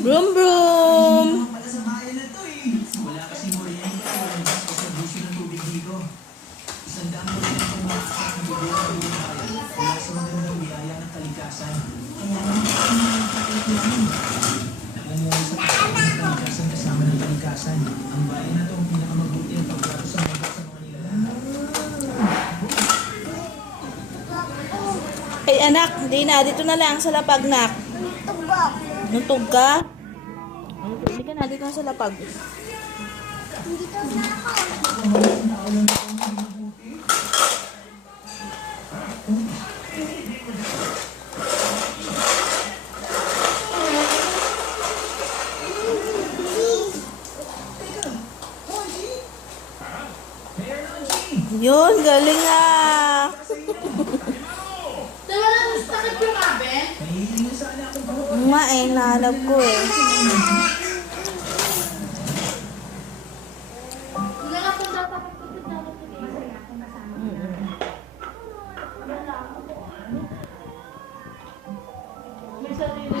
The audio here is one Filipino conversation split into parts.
Mga nilalang. Ay anak, hindi na. Dito na lang sa lapag, nak. Tubok. Nutog ka? Hindi ka na. Dito na sa lapag. Dito na ako. Yun, galing ah. Dala na gusto ka Nga eh, nahanap ko eh. Hindi nga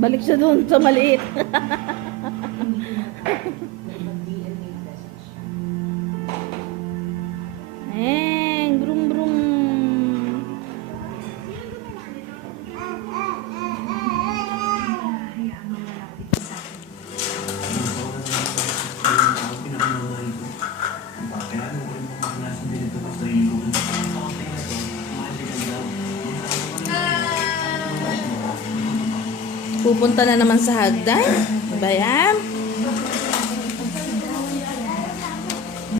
Balik siya doon sa maliit. Pupunta na naman sa hagdan. Ba yan?